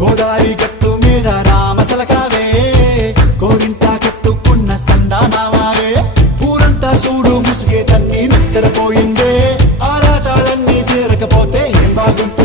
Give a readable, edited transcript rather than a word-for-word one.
గోదారి గట్టు మీద రామసలకావే గోరింటా కట్టుకున్న సండానామావే ఊరంతా చూడు ముసుగే తన్ని నిద్రపోయిందే ఆరాటాలన్నీ తీరకపోతే ఏం బాగుంటుంది